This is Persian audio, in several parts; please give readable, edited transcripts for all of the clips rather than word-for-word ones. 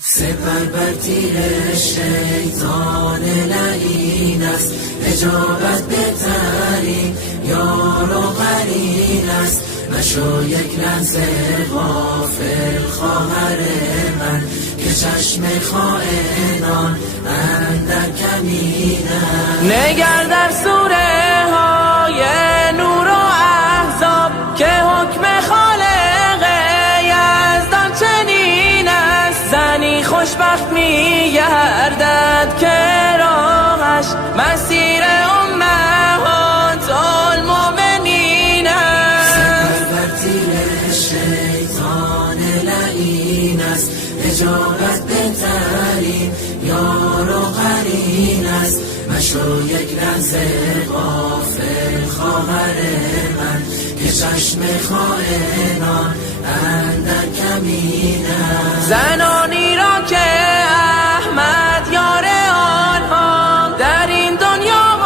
سپر بر تیر شیطان لعین است، اجابت بهترین یار و قرین است. مشو یک لحظه غافل خواهر من، که چشم خائنان اندر کمین است. نگر در سوره های نور و احزاب، که حکم خالق یزدان چنین است. زنی خوشبخت می گردد که راهش مسیر امهات المؤمنین است. سپر بر تیر شیطان لعین است، اجابت بهترین یار و قرین است. مشو یک لحظه غافل خواهر من، که چشم خائنان اندر کمین است. زنانی را که احمد یار آنها در این دنیا و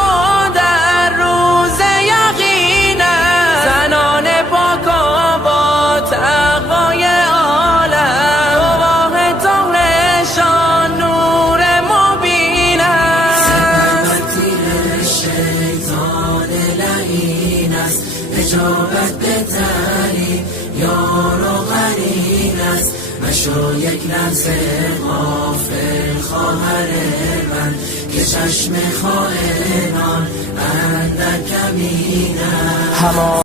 در روز یقین است. زنان پاک و با تقوای عالم، گواه طهرشان نور مبین است. سپر بر تیر شیطان لعین است، اجابت بهترین یار و قرین است. مشو یک لحظه غافل خواهر من، که چشم خائنان اندر کمین است.